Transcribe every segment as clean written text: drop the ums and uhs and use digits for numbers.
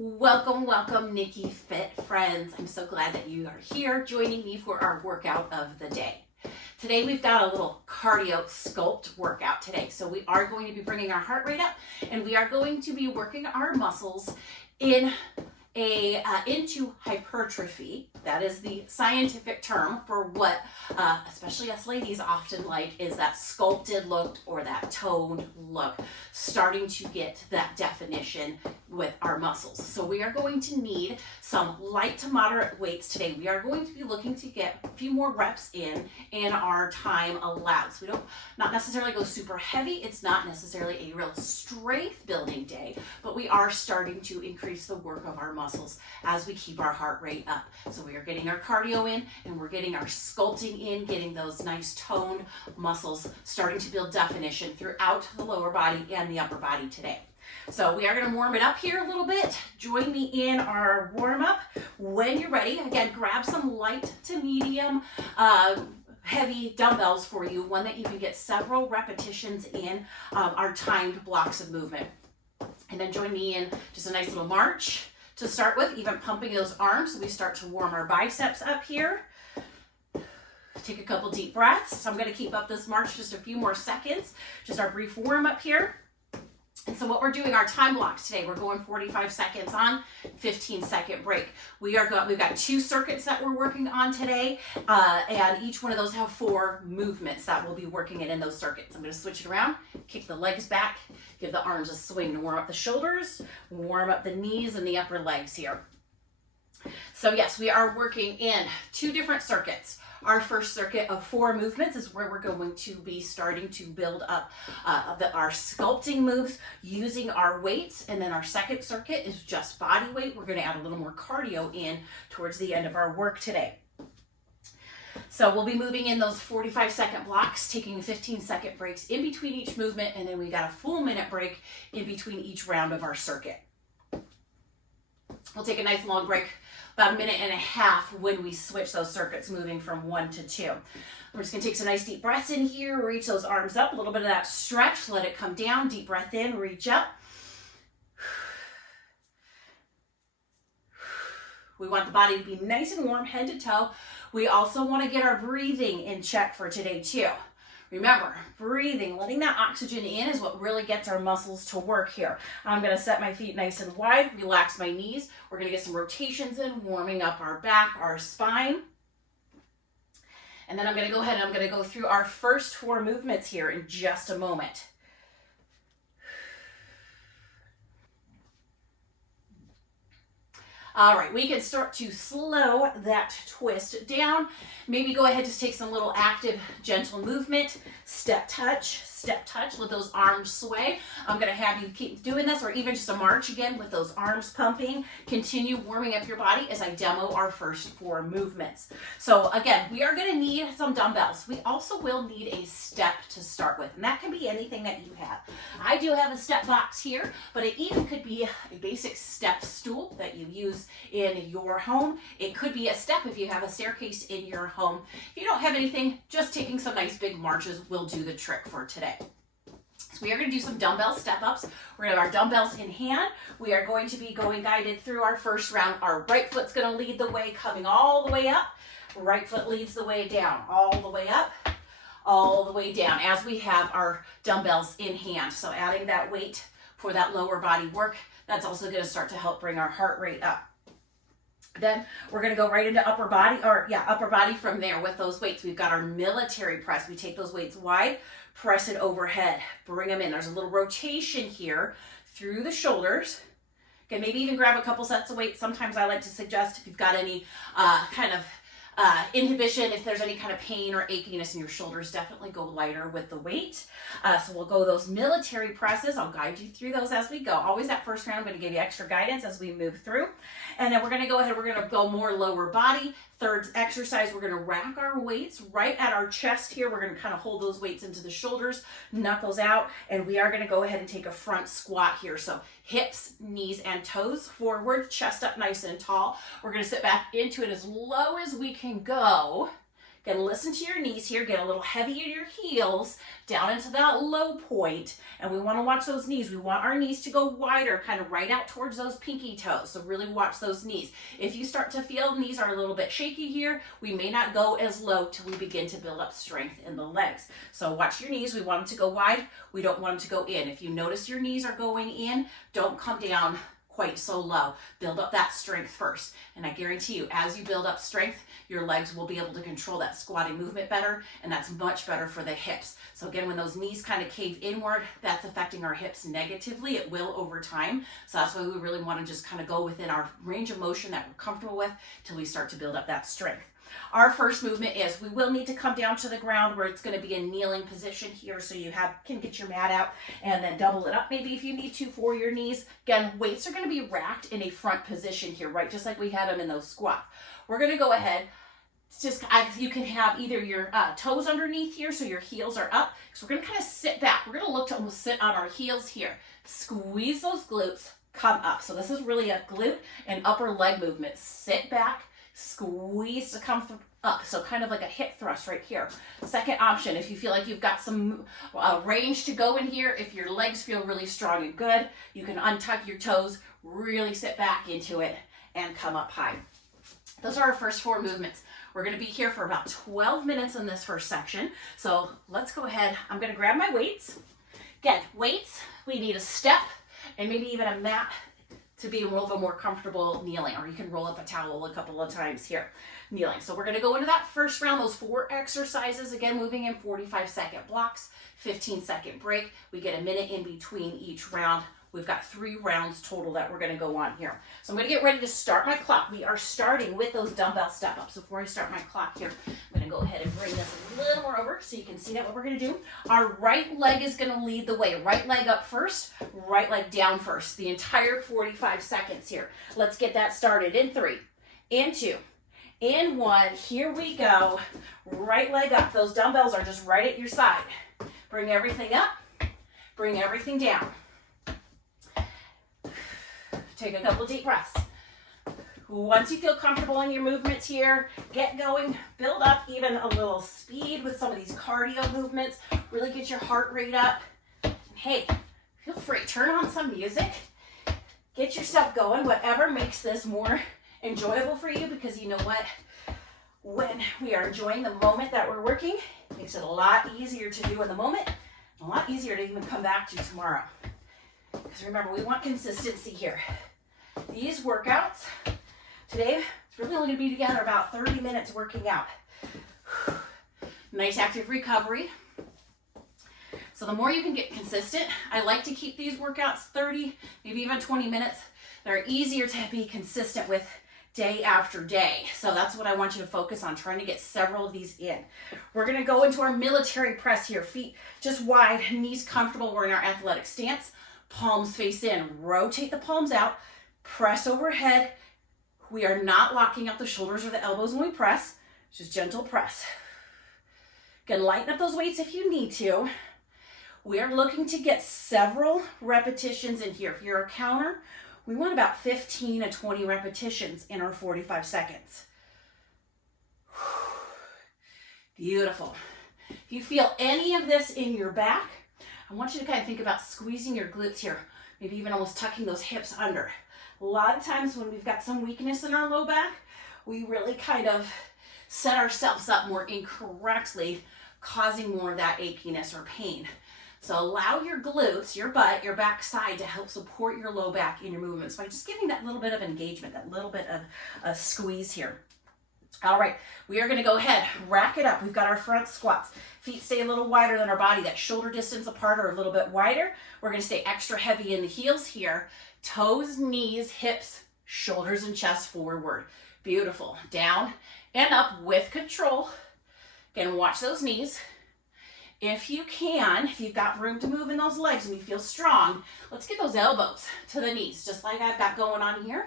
Welcome, welcome, Nikki Fit friends. I'm so glad that you are here joining me for our workout of the day. Today we've got a little cardio sculpt workout today. So we are going to be bringing our heart rate up and we are going to be working our muscles into hypertrophy. That is the scientific term for what, especially us ladies often like, is that sculpted look or that toned look, starting to get that definition with our muscles. So we are going to need some light to moderate weights today. We are going to be looking to get a few more reps in our time allowed. So we don't not necessarily go super heavy. It's not necessarily a real strength building day, but we are starting to increase the work of our muscles as we keep our heart rate up. So we are getting our cardio in and we're getting our sculpting in, getting those nice toned muscles starting to build definition throughout the lower body and the upper body today. So we are going to warm it up here a little bit. Join me in our warm up. When you're ready, again, grab some light to medium heavy dumbbells for you, one that you can get several repetitions in our timed blocks of movement. And then join me in just a nice little march to start with, even pumping those arms. So we start to warm our biceps up here. Take a couple deep breaths. So I'm going to keep up this march just a few more seconds, just our brief warm up here. And so what we're doing, our time blocks today, we're going 45 seconds on, 15-second break. We've got 2 circuits that we're working on today, and each one of those have 4 movements that we'll be working in those circuits. I'm going to switch it around, kick the legs back, give the arms a swing to warm up the shoulders, warm up the knees and the upper legs here. So yes, we are working in 2 different circuits. Our first circuit of 4 movements is where we're going to be starting to build up our sculpting moves using our weights. And then our second circuit is just body weight. We're going to add a little more cardio in towards the end of our work today. So we'll be moving in those 45-second blocks, taking 15-second breaks in between each movement. And then we got a full minute break in between each round of our circuit. We'll take a nice long break, about 1.5 minutes when we switch those circuits, moving from 1 to 2. We're just gonna take some nice deep breaths in here, reach those arms up, a little bit of that stretch, let it come down, deep breath in, reach up. We want the body to be nice and warm, head to toe. We also wanna get our breathing in check for today too. Remember, breathing, letting that oxygen in is what really gets our muscles to work here. I'm going to set my feet nice and wide, relax my knees. We're going to get some rotations in, warming up our back, our spine. And then I'm going to go ahead and I'm going to go through our first 4 movements here in just a moment. All right, we can start to slow that twist down. Maybe go ahead, just take some little active, gentle movement. Step touch, let those arms sway. I'm gonna have you keep doing this, or even just a march again with those arms pumping. Continue warming up your body as I demo our first 4 movements. So again, we are gonna need some dumbbells. We also will need a step to start with, and that can be anything that you have. I do have a step box here, but it even could be a basic step stool that you use in your home. It could be a step if you have a staircase in your home. If you don't have anything, just taking some nice big marches will do the trick for today. So we are going to do some dumbbell step ups. We're going to have our dumbbells in hand. We are going to be going guided through our first round. Our right foot's going to lead the way, coming all the way up. Right foot leads the way down, all the way up, all the way down, as we have our dumbbells in hand. So adding that weight for that lower body work, that's also going to start to help bring our heart rate up. Then we're going to go right into upper body from there with those weights. We've got our military press. We take those weights wide, press it overhead, bring them in. There's a little rotation here through the shoulders. Okay, maybe even grab a couple sets of weights. Sometimes I like to suggest if you've got any kind of inhibition, if there's any kind of pain or achiness in your shoulders, definitely go lighter with the weight. So we'll go those military presses. I'll guide you through those as we go. Always that first round, I'm going to give you extra guidance as we move through. And then we're going to go ahead, we're going to go more lower body. Third exercise, we're going to rack our weights right at our chest here. We're going to kind of hold those weights into the shoulders, knuckles out, and we are going to go ahead and take a front squat here. So hips, knees, and toes forward, chest up nice and tall. We're going to sit back into it as low as we can go. Again, listen to your knees here. Get a little heavy in your heels down into that low point. And we want to watch those knees. We want our knees to go wider, kind of right out towards those pinky toes. So really watch those knees. If you start to feel knees are a little bit shaky here, we may not go as low till we begin to build up strength in the legs. So watch your knees. We want them to go wide. We don't want them to go in. If you notice your knees are going in, don't come down quite so low. Build up that strength first. And I guarantee you, as you build up strength, your legs will be able to control that squatting movement better, and that's much better for the hips. So again, when those knees kind of cave inward, that's affecting our hips negatively. It will over time. So that's why we really want to just kind of go within our range of motion that we're comfortable with till we start to build up that strength. Our first movement is we will need to come down to the ground where it's going to be a kneeling position here, so you can get your mat out and then double it up maybe if you need to for your knees. Again, weights are going to be racked in a front position here, right? Just like we had them in those squats. We're going to go ahead. You can have either your toes underneath here, so your heels are up. So we're going to kind of sit back. We're going to look to almost sit on our heels here. Squeeze those glutes, come up. So this is really a glute and upper leg movement. Sit back, squeeze to come up. So kind of like a hip thrust right here. Second option, if you feel like you've got some range to go in here, if your legs feel really strong and good, you can untuck your toes, really sit back into it, and come up high. Those are our first 4 movements. We're going to be here for about 12 minutes in this first section. So let's go ahead. I'm going to grab my weights. Again, weights, we need a step and maybe even a mat to be a little bit more comfortable kneeling, or you can roll up a towel a couple of times here kneeling. So we're going to go into that first round, those 4 exercises, again, moving in 45-second blocks, 15-second break. We get a minute in between each round. We've got 3 rounds total that we're going to go on here. So I'm going to get ready to start my clock. We are starting with those dumbbell step-ups. So before I start my clock here, I'm going to go ahead and bring this a little more over so you can see that what we're going to do. Our right leg is going to lead the way. Right leg up first, right leg down first. The entire 45 seconds here. Let's get that started in 3, in 2, in 1. Here we go. Right leg up. Those dumbbells are just right at your side. Bring everything up. Bring everything down. Take a couple deep breaths. Once you feel comfortable in your movements here, get going, build up even a little speed with some of these cardio movements. Really get your heart rate up. And hey, feel free, turn on some music. Get yourself going, whatever makes this more enjoyable for you, because you know what? When we are enjoying the moment that we're working, it makes it a lot easier to do in the moment, a lot easier to even come back to tomorrow. Because remember, we want consistency here. These workouts, today, it's really only going to be together about 30 minutes working out. Nice active recovery. So the more you can get consistent, I like to keep these workouts 30, maybe even 20 minutes. They're easier to be consistent with day after day. So that's what I want you to focus on, trying to get several of these in. We're going to go into our military press here. Feet just wide, knees comfortable. We're in our athletic stance. Palms face in. Rotate the palms out. Press overhead. We are not locking out the shoulders or the elbows when we press. Just gentle press. Again, lighten up those weights if you need to. We are looking to get several repetitions in here. If you're a counter, we want about 15 to 20 repetitions in our 45 seconds. Beautiful. If you feel any of this in your back, I want you to kind of think about squeezing your glutes here, maybe even almost tucking those hips under. A lot of times when we've got some weakness in our low back, we really kind of set ourselves up more incorrectly, causing more of that achiness or pain. So allow your glutes, your butt, your backside to help support your low back in your movements by just giving that little bit of engagement, that little bit of a squeeze here. All right, we are going to go ahead, rack it up. We've got our front squats. Feet stay a little wider than our body, that shoulder distance apart or a little bit wider. We're going to stay extra heavy in the heels here. Toes, knees, hips, shoulders, and chest forward. Beautiful. Down and up with control. Again, watch those knees. If you can, if you've got room to move in those legs and you feel strong, let's get those elbows to the knees, just like I've got going on here.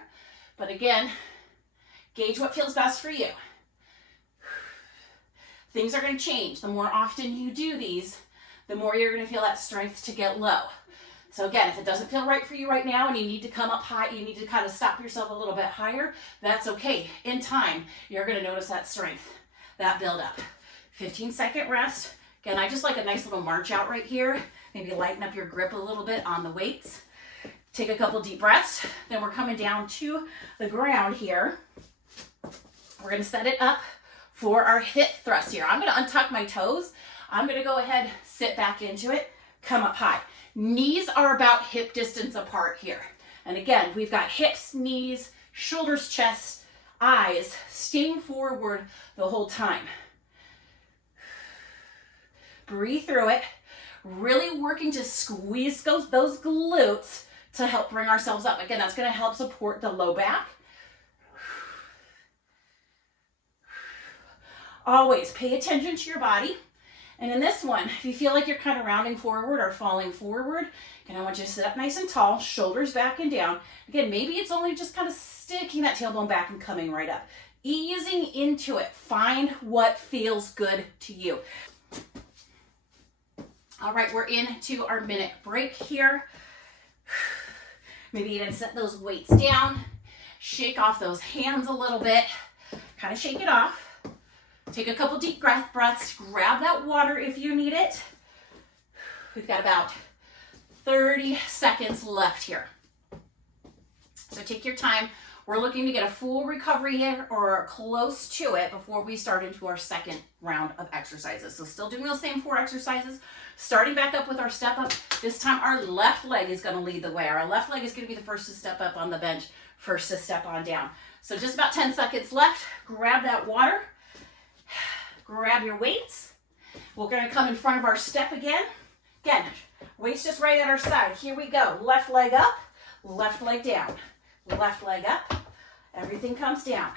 But again, gauge what feels best for you. Things are going to change. The more often you do these, the more you're going to feel that strength to get low. So again, if it doesn't feel right for you right now and you need to come up high, you need to kind of stop yourself a little bit higher, that's okay. In time, you're going to notice that strength that build up. 15-second rest. Again, I just like a nice little march out right here. Maybe lighten up your grip a little bit on the weights. Take a couple deep breaths. Then we're coming down to the ground here. We're gonna set it up for our hip thrust here. I'm gonna untuck my toes. I'm gonna go ahead, sit back into it, come up high. Knees are about hip distance apart here. And again, we've got hips, knees, shoulders, chest, eyes, staying forward the whole time. Breathe through it, really working to squeeze those glutes to help bring ourselves up. Again, that's gonna help support the low back. Always pay attention to your body. And in this one, if you feel like you're kind of rounding forward or falling forward, again, I want you to sit up nice and tall, shoulders back and down. Again, maybe it's only just kind of sticking that tailbone back and coming right up. Easing into it. Find what feels good to you. All right, we're into our minute break here. Maybe even set those weights down. Shake off those hands a little bit. Kind of shake it off. Take a couple deep breaths. Grab that water if you need it. We've got about 30 seconds left here. So take your time. We're looking to get a full recovery here or close to it before we start into our second round of exercises. So still doing those same 4 exercises, starting back up with our step up. This time our left leg is going to lead the way. Our left leg is going to be the first to step up on the bench, first to step on down. So just about 10 seconds left. Grab that water. Grab your weights. We're going to come in front of our step again. Again, weights just right at our side. Here we go. Left leg up, left leg down. Left leg up, everything comes down.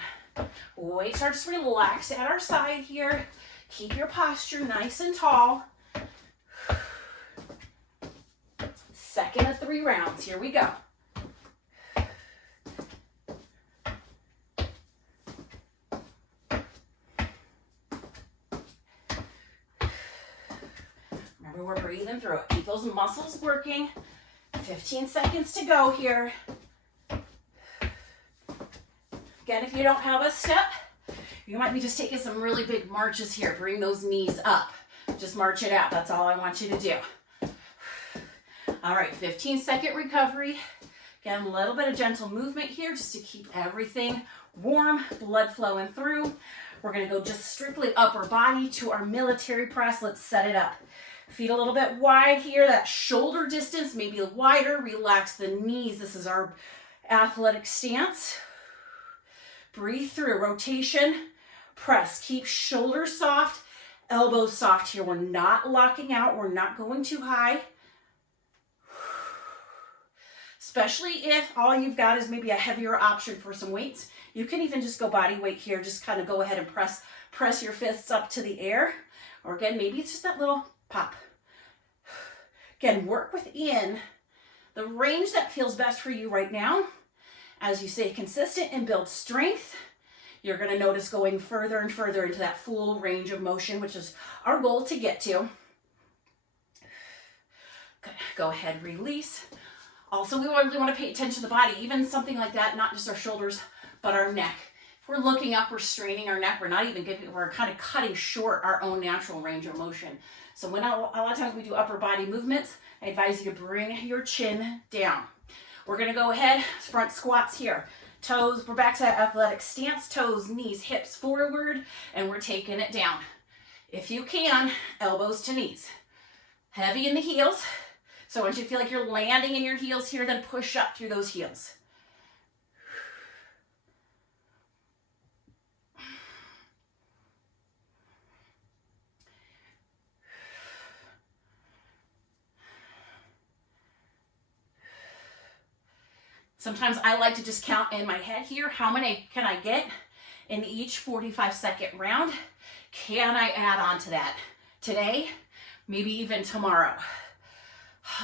Weights are just relaxed at our side here. Keep your posture nice and tall. Second of 3 rounds, here we go. Remember, we're breathing through it. Keep those muscles working. 15 seconds to go here. Again, if you don't have a step, you might be just taking some really big marches here. Bring those knees up. Just march it out. That's all I want you to do. All right, 15-second recovery. Again, a little bit of gentle movement here just to keep everything warm, blood flowing through. We're going to go just strictly upper body to our military press. Let's set it up. Feet a little bit wide here. That shoulder distance, maybe wider. Relax the knees. This is our athletic stance. Breathe through, rotation, press. Keep shoulders soft, elbows soft here. We're not locking out, we're not going too high. Especially if all you've got is maybe a heavier option for some weights. You can even just go body weight here, just kind of go ahead and press your fists up to the air. Or again, maybe it's just that little pop. Again, work within the range that feels best for you right now. As you stay consistent and build strength, you're going to notice going further and further into that full range of motion, which is our goal to get to. Good. Go ahead, release. Also, we really want to pay attention to the body, even something like that, not just our shoulders, but our neck. If we're looking up, we're straining our neck, we're kind of cutting short our own natural range of motion. So when a lot of times we do upper body movements, I advise you to bring your chin down. We're going to go ahead, front squats here. Toes, we're back to that athletic stance. Toes, knees, hips forward, and we're taking it down. If you can, elbows to knees. Heavy in the heels. So once you feel like you're landing in your heels here, then push up through those heels. Sometimes I like to just count in my head here, how many can I get in each 45-second round? Can I add on to that today? Maybe even tomorrow.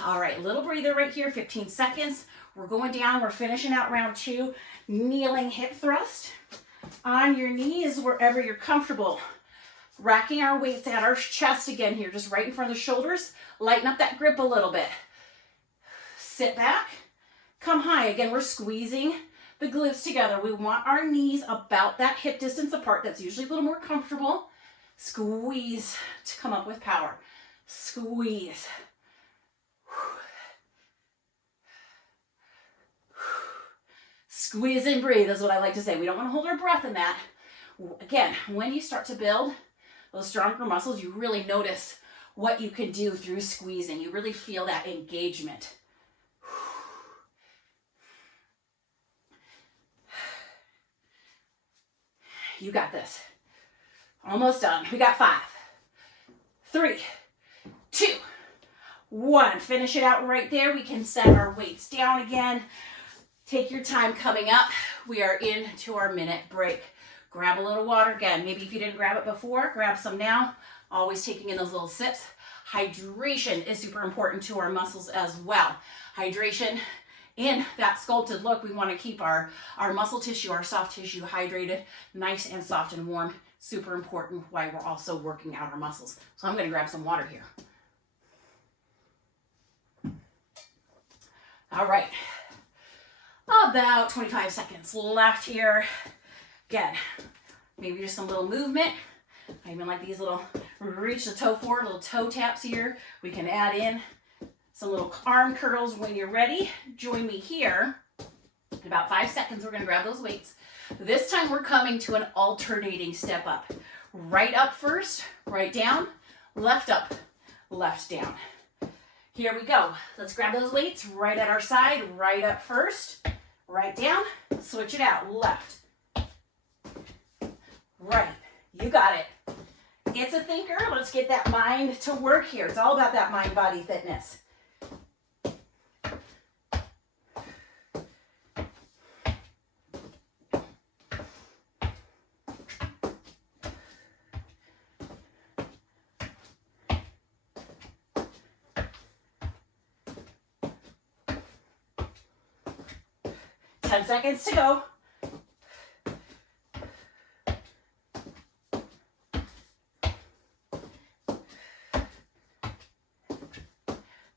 All right, little breather right here, 15 seconds. We're going down, we're finishing out round 2. Kneeling hip thrust. On your knees, wherever you're comfortable. Racking our weights at our chest again here, just right in front of the shoulders. Lighten up that grip a little bit. Sit back. Come high. Again, we're squeezing the glutes together. We want our knees about that hip distance apart. That's usually a little more comfortable. Squeeze to come up with power. Squeeze. Squeeze and breathe is what I like to say. We don't want to hold our breath in that. Again, when you start to build those stronger muscles, you really notice what you can do through squeezing. You really feel that engagement. You got this. Almost done. We got 5, 3, 2, 1. Finish it out right there. We can set our weights down again. Take your time coming up. We are into our minute break. Grab a little water again. Maybe if you didn't grab it before, grab some now. Always taking in those little sips. Hydration is super important to our muscles as well. Hydration in that sculpted look, we want to keep our muscle tissue, our soft tissue hydrated, nice and soft and warm. Super important while we're also working out our muscles. So I'm going to grab some water here. All right. About 25 seconds left here. Again, maybe just some little movement. I even like these little, reach the toe forward, little toe taps here. We can add in some little arm curls when you're ready. Join me here. In about 5 seconds, we're gonna grab those weights. This time we're coming to an alternating step up. Right up first, right down, left up, left down. Here we go. Let's grab those weights right at our side, right up first, right down, switch it out, left, right. You got it. It's a thinker. Let's get that mind to work here. It's all about that mind-body fitness. Ten seconds to go.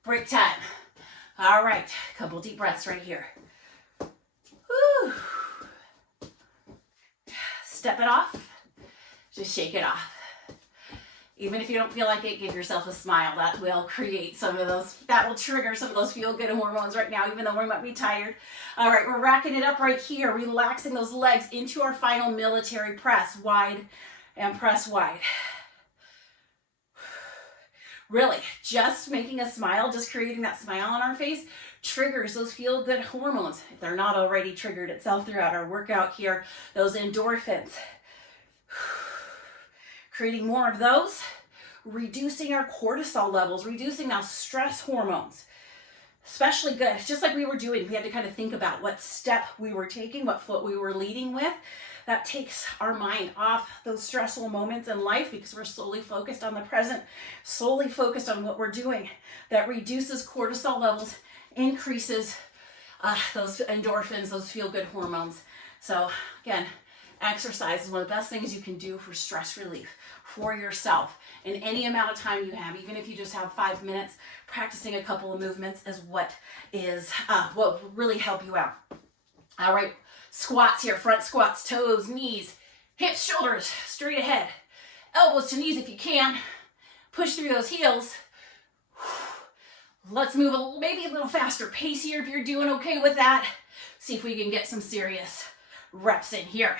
Break time. All right, couple deep breaths right here. Whew. Step it off. Just shake it off. Even if you don't feel like it, give yourself a smile. That will create some of those, that will trigger some of those feel-good hormones right now, even though we might be tired. All right, we're racking it up right here, relaxing those legs into our final military press. Wide and press wide. Really, just making a smile, just creating that smile on our face triggers those feel-good hormones. If they're not already triggered itself throughout our workout here, those endorphins. Creating more of those, reducing our cortisol levels, reducing our stress hormones. Especially good, just like we were doing, we had to kind of think about what step we were taking, what foot we were leading with. That takes our mind off those stressful moments in life because we're solely focused on the present, solely focused on what we're doing. That reduces cortisol levels, increases those endorphins, those feel-good hormones. So again, exercise is one of the best things you can do for stress relief for yourself. In any amount of time you have, even if you just have 5 minutes, practicing a couple of movements is what will really help you out. All right, squats here, front squats, toes, knees, hips, shoulders, straight ahead. Elbows to knees if you can. Push through those heels. Let's move maybe a little faster pace here if you're doing okay with that. See if we can get some serious reps in here.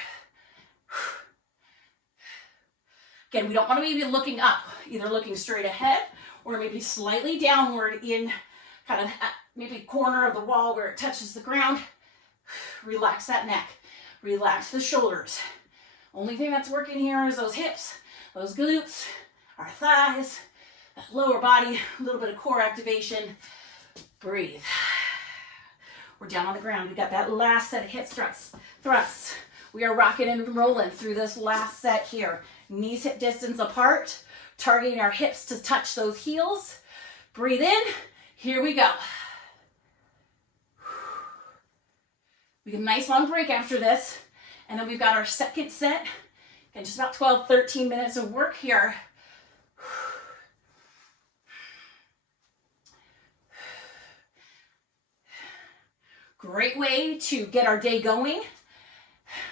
Again, we don't want to be looking up, either looking straight ahead or maybe slightly downward in kind of maybe corner of the wall where it touches the ground. Relax that neck, relax the shoulders. Only thing that's working here is those hips, those glutes, our thighs, that lower body, a little bit of core activation. Breathe. We're down on the ground. We got that last set of hip thrusts. We are rocking and rolling through this last set here. Knees hip distance apart, targeting our hips to touch those heels. Breathe in. Here we go. We get a nice long break after this. And then we've got our second set. And just about 12, 13 minutes of work here. Great way to get our day going.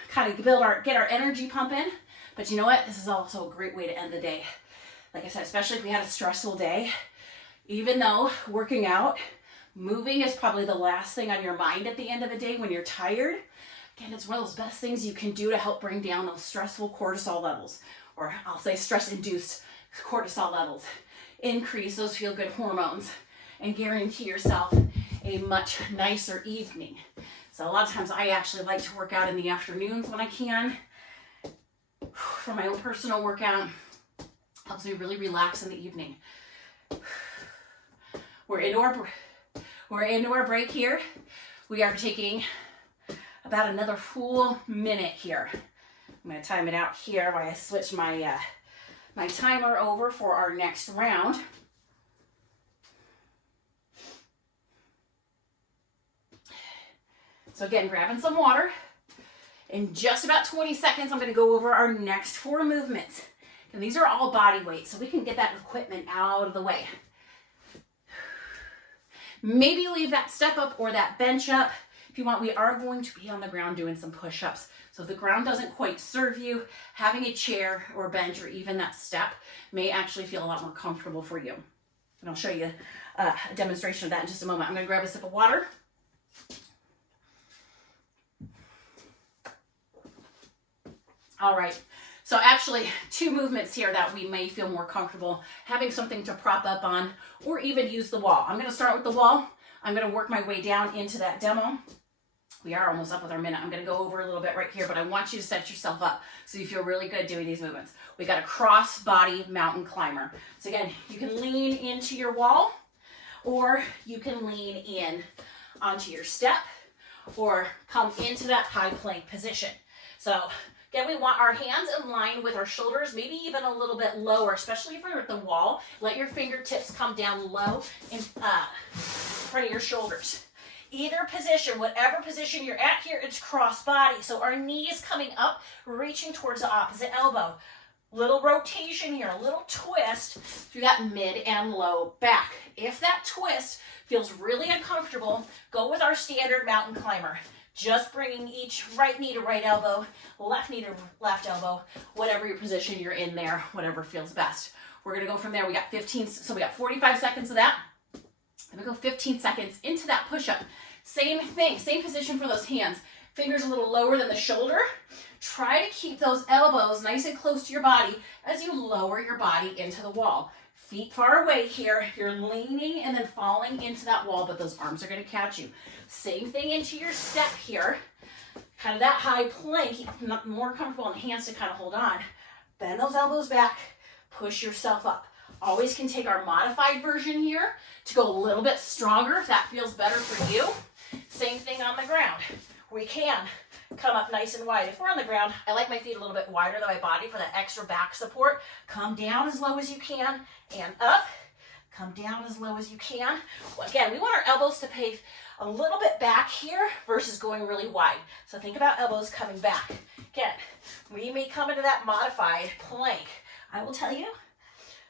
Kind of get our energy pumping. But you know what? This is also a great way to end the day. Like I said, especially if we had a stressful day, even though working out, moving is probably the last thing on your mind at the end of the day when you're tired. Again, it's one of those best things you can do to help bring down those stressful cortisol levels, or I'll say stress-induced cortisol levels. Increase those feel-good hormones and guarantee yourself a much nicer evening. So a lot of times I actually like to work out in the afternoons when I can. For my own personal workout, helps me really relax in the evening. We're into our break here. We are taking about another full minute here. I'm going to time it out here while I switch my my timer over for our next round. So again, grabbing some water. In just about 20 seconds, I'm going to go over our next 4 movements. And these are all body weight, so we can get that equipment out of the way. Maybe leave that step up or that bench up. If you want, we are going to be on the ground doing some push-ups. So if the ground doesn't quite serve you, having a chair or bench or even that step may actually feel a lot more comfortable for you. And I'll show you a demonstration of that in just a moment. I'm going to grab a sip of water. All right, so actually 2 movements here that we may feel more comfortable having something to prop up on or even use the wall. I'm going to start with the wall. I'm going to work my way down into that demo. We are almost up with our minute. I'm going to go over a little bit right here, but I want you to set yourself up so you feel really good doing these movements. We got a cross body mountain climber. So again, you can lean into your wall, or you can lean in onto your step, or come into that high plank position. So again, we want our hands in line with our shoulders, maybe even a little bit lower, especially if you're at the wall. Let your fingertips come down low in front of your shoulders. Either position, whatever position you're at here, it's cross body. So our knee is coming up, reaching towards the opposite elbow. Little rotation here, a little twist through that mid and low back. If that twist feels really uncomfortable, go with our standard mountain climber. Just bringing each right knee to right elbow, left knee to left elbow, whatever your position you're in there, whatever feels best. We're going to go from there. We got 45 seconds of that. I'm going to go 15 seconds into that push-up. Same thing, same position for those hands. Fingers a little lower than the shoulder. Try to keep those elbows nice and close to your body as you lower your body into the wall. Feet far away here. You're leaning and then falling into that wall, but those arms are going to catch you. Same thing into your step here. Kind of that high plank, more comfortable in the hands to kind of hold on. Bend those elbows back, push yourself up. Always can take our modified version here to go a little bit stronger if that feels better for you. Same thing on the ground. We can come up nice and wide. If we're on the ground, I like my feet a little bit wider than my body for that extra back support. Come down as low as you can and up. Come down as low as you can. Again, we want our elbows to pave a little bit back here versus going really wide. So think about elbows coming back. Again, we may come into that modified plank. I will tell you,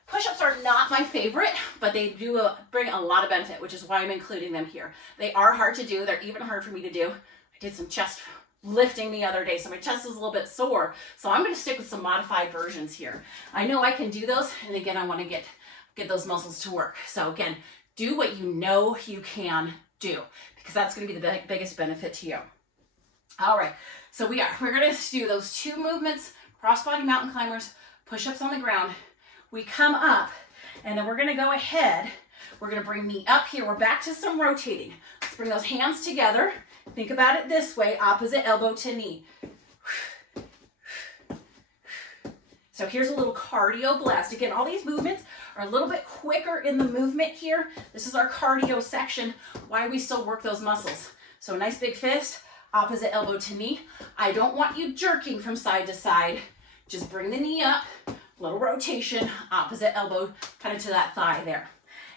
push-ups are not my favorite, but they do bring a lot of benefit, which is why I'm including them here. They are hard to do. They're even hard for me to do. I did some chest lifting the other day, so my chest is a little bit sore. So I'm going to stick with some modified versions here. I know I can do those, and again, I want to get those muscles to work. So again, do what you know you can do, because that's going to be the biggest benefit to you. All right, so we're going to do those 2 movements, cross-body mountain climbers, push-ups on the ground. We come up, and then we're going to go ahead. We're going to bring knee up here. We're back to some rotating. Let's bring those hands together. Think about it this way, opposite elbow to knee. So here's a little cardio blast. Again, all these movements are a little bit quicker in the movement here. This is our cardio section, why we still work those muscles. So nice big fist, opposite elbow to knee. I don't want you jerking from side to side. Just bring the knee up, little rotation, opposite elbow kind of to that thigh there.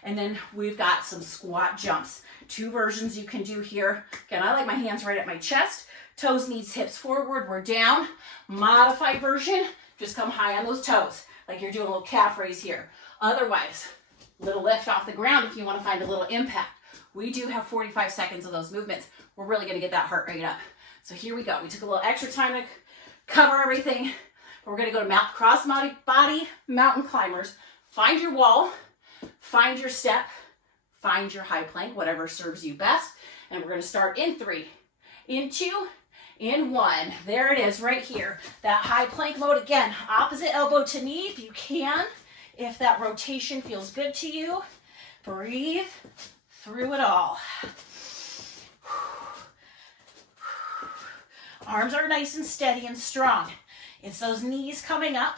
And then we've got some squat jumps. 2 versions you can do here. Again, I like my hands right at my chest. Toes, knees, hips forward. We're down. Modified version, just come high on those toes, like you're doing a little calf raise here. Otherwise, little lift off the ground if you want to find a little impact. We do have 45 seconds of those movements. We're really going to get that heart rate up. So here we go. We took a little extra time to cover everything. We're gonna go to cross body mountain climbers. Find your wall, find your step, find your high plank, whatever serves you best. And we're gonna start in 3, in 2, in 1. There it is right here. That high plank mode again, opposite elbow to knee if you can. If that rotation feels good to you, breathe through it all. Arms are nice and steady and strong. It's those knees coming up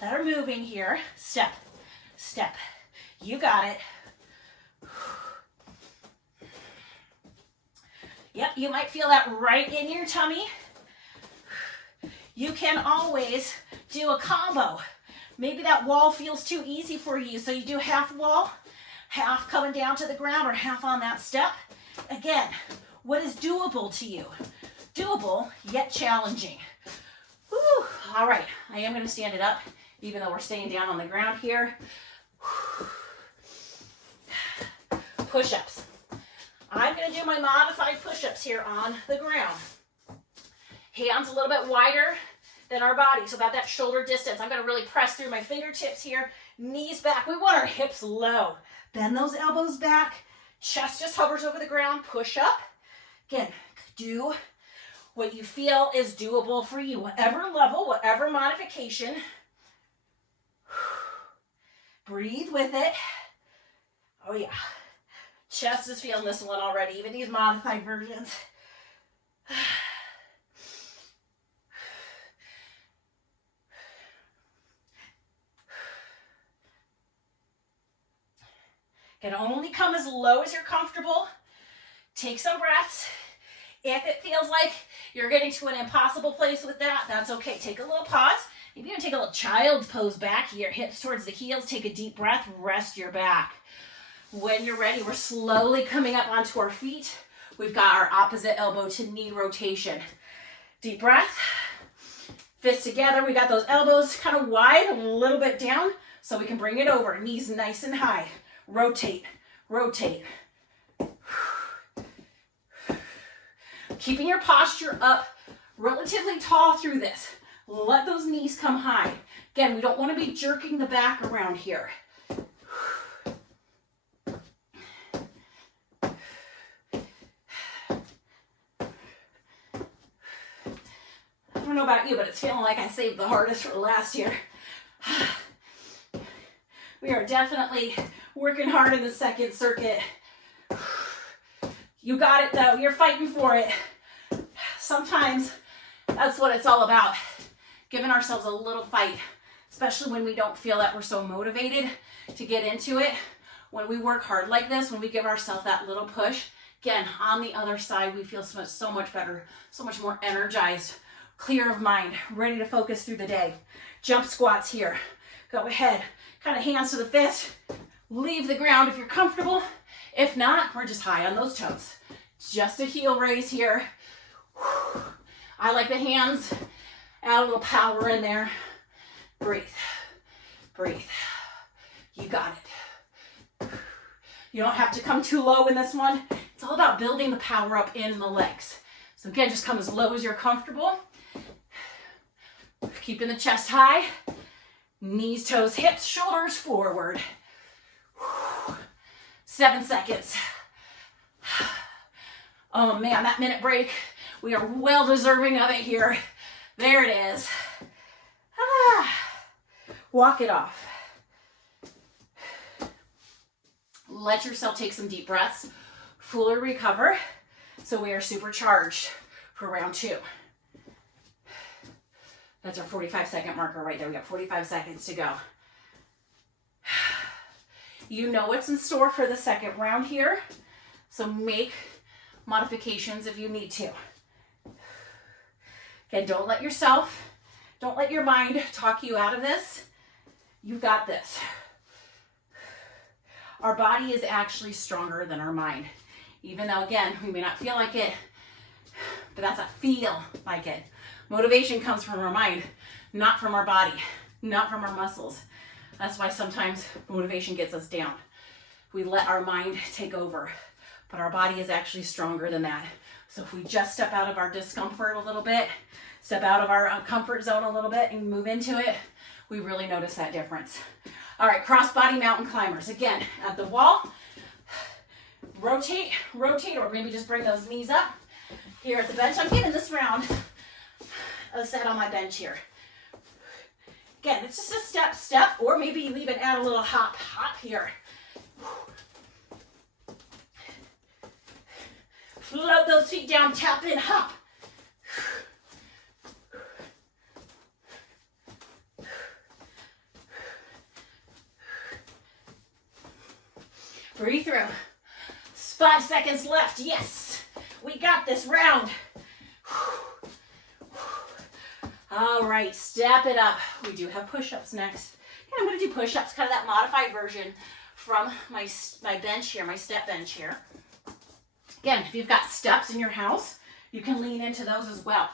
that are moving here. Step, step. You got it. Yep, you might feel that right in your tummy. You can always do a combo. Maybe that wall feels too easy for you, so you do half wall, half coming down to the ground, or half on that step. Again, what is doable to you? Doable, yet challenging. Whew. All right, I am going to stand it up, even though we're staying down on the ground here. Push-ups. I'm going to do my modified push-ups here on the ground. Hands a little bit wider than our body, so about that shoulder distance. I'm going to really press through my fingertips here, knees back. We want our hips low. Bend those elbows back. Chest just hovers over the ground. Push up. Again, do what you feel is doable for you. Whatever level, whatever modification. Breathe with it. Oh yeah. Chest is feeling this one already, even these modified versions. Can only come as low as you're comfortable. Take some breaths. If it feels like you're getting to an impossible place with that, that's okay. Take a little pause. Maybe you're gonna take a little child's pose back. Your hips towards the heels. Take a deep breath. Rest your back. When you're ready, we're slowly coming up onto our feet. We've got our opposite elbow to knee rotation. Deep breath. Fists together. We got those elbows kind of wide, a little bit down, so we can bring it over. Knees nice and high. Rotate, rotate. Keeping your posture up relatively tall through this. Let those knees come high. Again, we don't want to be jerking the back around here. I don't know about you, but it's feeling like I saved the hardest for last year. We are definitely working hard in the second circuit. You got it though, you're fighting for it. Sometimes that's what it's all about. Giving ourselves a little fight, especially when we don't feel that we're so motivated to get into it. When we work hard like this, when we give ourselves that little push, again, on the other side, we feel so much better, so much more energized, clear of mind, ready to focus through the day. Jump squats here. Go ahead, kind of hands to the fist. Leave the ground if you're comfortable. If not, we're just high on those toes. Just a heel raise here. I like the hands. Add a little power in there. Breathe. Breathe. You got it. You don't have to come too low in this one. It's all about building the power up in the legs. So again, just come as low as you're comfortable. Keeping the chest high. Knees, toes, hips, shoulders forward. 7 seconds. Oh man, that minute break, we are well deserving of it here. There it is. Walk it off. Let yourself take some deep breaths. Fully recover. So we are supercharged for round 2. That's our 45-second marker right there. We got 45 seconds to go. You know what's in store for the second round here, so make modifications if you need to. Okay, don't let your mind talk you out of this. You've got this. Our body is actually stronger than our mind. Even though, again, we may not feel like it, but that's a feel like it. Motivation comes from our mind, not from our body, not from our muscles. That's why sometimes motivation gets us down. We let our mind take over. but our body is actually stronger than that. So if we just step out of our discomfort a little bit, step out of our comfort zone a little bit and move into it, we really notice that difference. All right, cross-body mountain climbers. Again, at the wall, rotate, or maybe just bring those knees up. Here at the bench, I'm giving this round a set on my bench here. Again, it's just a step, or maybe you even add a little hop here. Float those feet down, tap in, hop. Breathe through. 5 seconds left. Yes, we got this round. All right, step it up. We do have push-ups next. And I'm going to do push-ups, kind of that modified version from my bench here, my step bench here. Again, if you've got steps in your house, you can lean into those as well.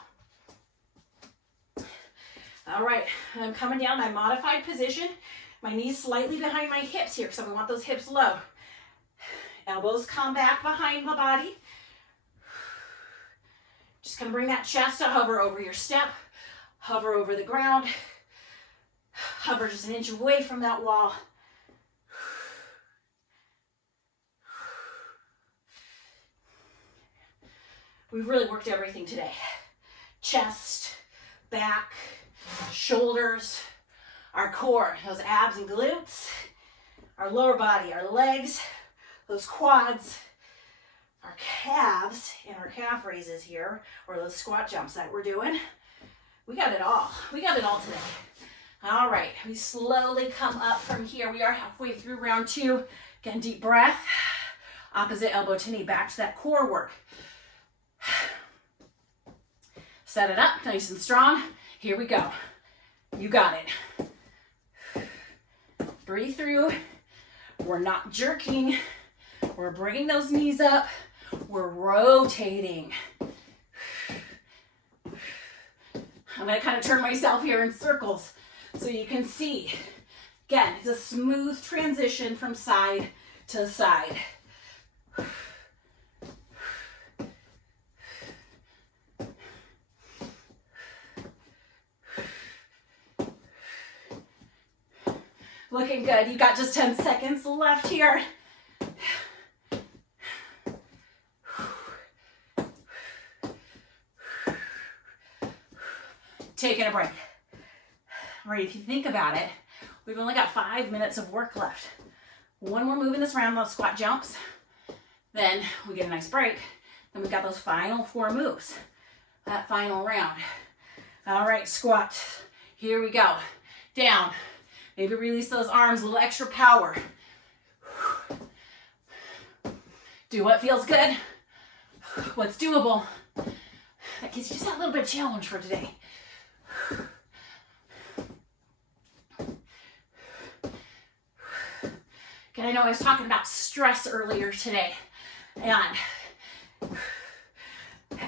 All right, I'm coming down my modified position. My knees slightly behind my hips here, so we want those hips low. Elbows come back behind my body. Just gonna bring that chest to hover over your step, hover over the ground, hover just an inch away from that wall. We've really worked everything today. Chest, back, shoulders, our core, those abs and glutes, our lower body, our legs, those quads, our calves, and our calf raises here, or those squat jumps that we're doing. We got it all. We got it all today. All right, we slowly come up from here. We are halfway through round 2. Again, deep breath. Opposite elbow to knee, back to that core work. Set it up, nice and strong. Here we go. You got it. Breathe through. We're not jerking. We're bringing those knees up. We're rotating. I'm going to kind of turn myself here in circles so you can see. Again, it's a smooth transition from side to side. Looking good. You got just 10 seconds left here. Taking a break. All right, if you think about it, we've only got 5 minutes of work left. When we're moving this around, those squat jumps, then we get a nice break. Then we've got those final 4 moves, that final round. All right, squat. Here we go. Down. Maybe release those arms, a little extra power. Do what feels good, what's doable. That gives you just that little bit of challenge for today. And I know I was talking about stress earlier today, and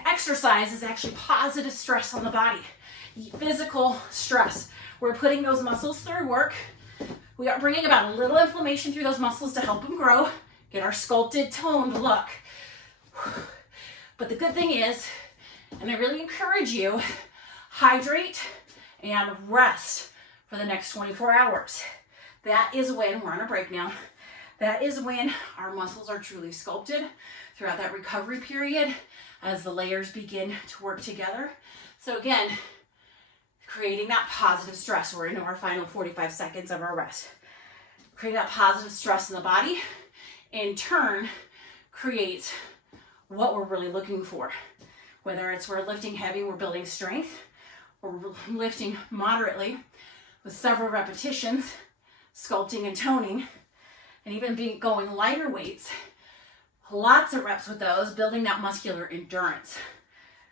exercise is actually positive stress on the body. Physical stress. We're putting those muscles through work. We are bringing about a little inflammation through those muscles to help them grow, get our sculpted, toned look. But the good thing is, and I really encourage you, hydrate and rest for the next 24 hours. That is when, we're on a break now, that is when our muscles are truly sculpted throughout that recovery period as the layers begin to work together. So again, creating that positive stress. We're into our final 45 seconds of our rest. Create that positive stress in the body, in turn, creates what we're really looking for. Whether it's we're lifting heavy, we're building strength, or we're lifting moderately with several repetitions, sculpting and toning, and even going lighter weights. Lots of reps with those, building that muscular endurance.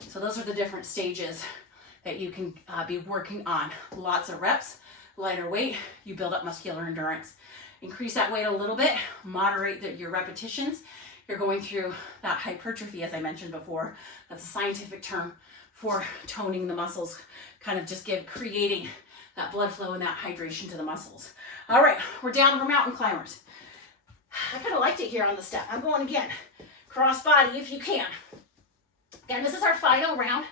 So those are the different stages that you can be working on. Lots of reps, lighter weight, you build up muscular endurance. Increase that weight a little bit, moderate your repetitions. You're going through that hypertrophy, as I mentioned before. That's a scientific term for toning the muscles, kind of just creating that blood flow and that hydration to the muscles. All right, we're down for mountain climbers. I kind of liked it here on the step. I'm going again. cross body if you can. Again, this is our final round.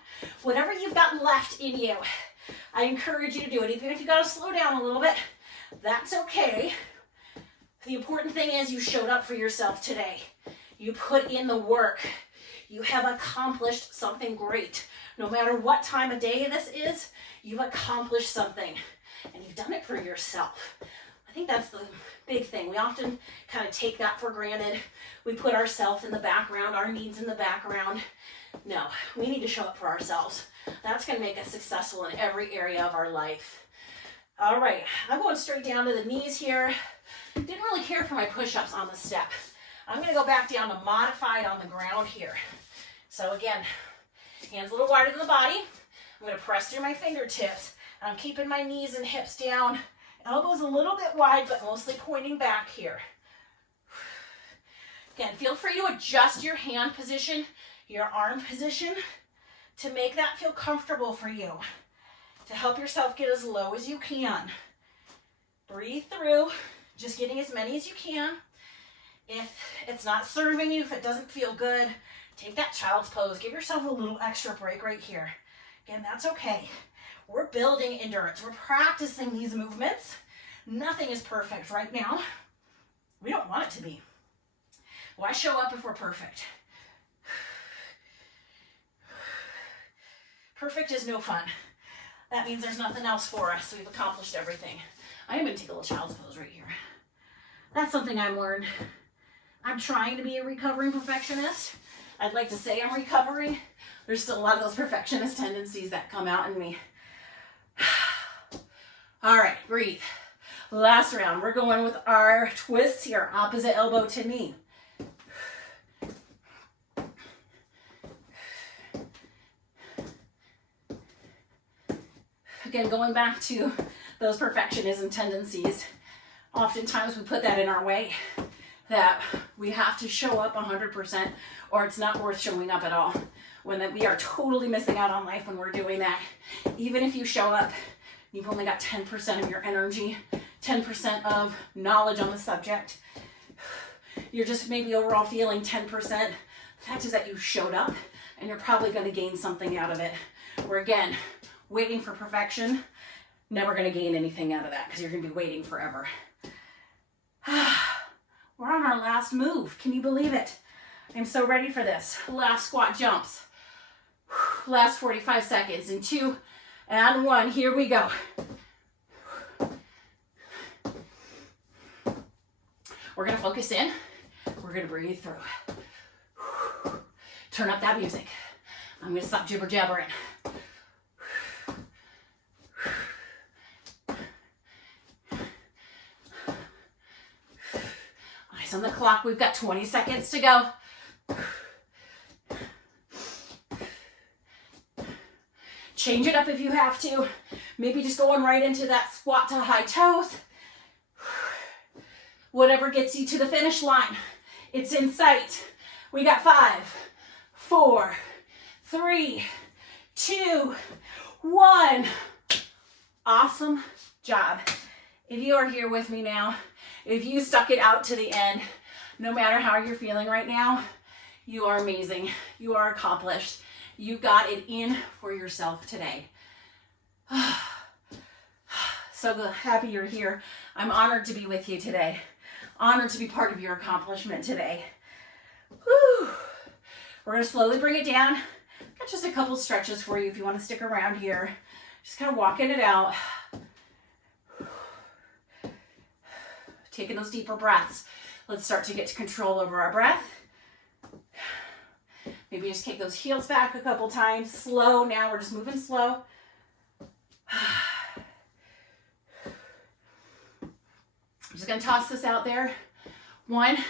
Whatever you've got left in you, I encourage you to do it. Even if you got to slow down a little bit, that's okay. The important thing is you showed up for yourself today. You put in the work. You have accomplished something great. No matter what time of day this is, you've accomplished something. And you've done it for yourself. I think that's the big thing. We often kind of take that for granted. We put ourselves in the background, our needs in the background. No, we need to show up for ourselves. That's going to make us successful in every area of our life. All right, I'm going straight down to the knees here. Didn't really care for my push-ups on the step. I'm going to go back down to modified on the ground here. So again, hands a little wider than the body. I'm going to press through my fingertips. I'm keeping my knees and hips down. Elbows a little bit wide, but mostly pointing back here. Again, feel free to adjust your hand position, your arm position, to make that feel comfortable for you, to help yourself get as low as you can. Breathe through, just getting as many as you can. If it's not serving you, if it doesn't feel good, take that child's pose. Give yourself a little extra break right here. Again, that's okay. We're building endurance. We're practicing these movements. Nothing is perfect right now. We don't want it to be. Why show up if we're perfect? Perfect is no fun. That means there's nothing else for us. We've accomplished everything. I am going to take a little child's pose right here. That's something I've learned. I'm trying to be a recovering perfectionist. I'd like to say I'm recovering. There's still a lot of those perfectionist tendencies that come out in me. All right, breathe. Last round, we're going with our twists here, opposite elbow to knee. Again, going back to those perfectionism tendencies, oftentimes we put that in our way, that we have to show up 100% or it's not worth showing up at all. When that we are totally missing out on life when we're doing that. Even if you show up, you've only got 10% of your energy, 10% of knowledge on the subject. You're just maybe overall feeling 10%. The fact is that you showed up and you're probably going to gain something out of it. Where again, waiting for perfection, never going to gain anything out of that because you're going to be waiting forever. We're on our last move. Can you believe it? I'm so ready for this. Last squat jumps. Last 45 seconds in 2 and 1. Here we go. We're going to focus in. We're going to breathe through. Turn up that music. I'm going to stop jibber jabbering. Eyes on the clock. We've got 20 seconds to go. Change it up if you have to. Maybe just going right into that squat to high toes. Whatever gets you to the finish line. It's in sight. We got 5, 4, 3, 2, 1. Awesome job. If you are here with me now, if you stuck it out to the end, no matter how you're feeling right now, you are amazing. You are accomplished. You got it in for yourself today. So happy you're here. I'm honored to be with you today. Honored to be part of your accomplishment today. Whew. We're going to slowly bring it down. Got just a couple stretches for you if you want to stick around here. Just kind of walking it out. Taking those deeper breaths. Let's start to get to control over our breath. Maybe just kick those heels back a couple times. Slow. Now we're just moving slow. I'm just going to toss this out there. 1, if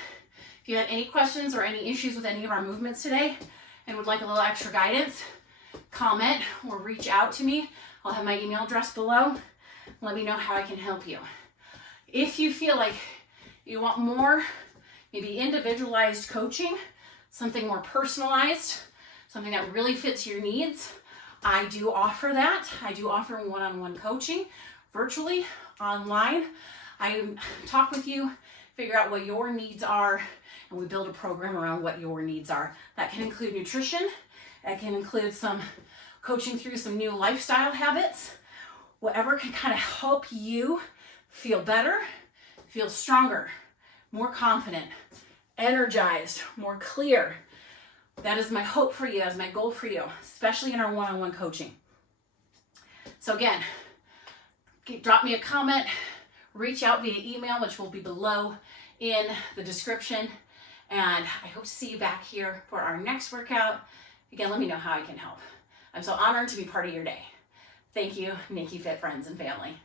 you had any questions or any issues with any of our movements today and would like a little extra guidance, comment or reach out to me. I'll have my email address below. Let me know how I can help you. If you feel like you want more, maybe individualized coaching, something more personalized, something that really fits your needs, I do offer that. I do offer one-on-one coaching, virtually, online. I talk with you figure out what your needs are, and we build a program around what your needs are. That can include nutrition. That can include some coaching through some new lifestyle habits. Whatever can kind of help you feel better, feel stronger, more confident, energized, more clear. That is my hope for you. That is my goal for you, especially in our one-on-one coaching. So again, drop me a comment, reach out via email, which will be below in the description. And I hope to see you back here for our next workout. Again, let me know how I can help. I'm so honored to be part of your day. Thank you, Nikki Fit friends and family.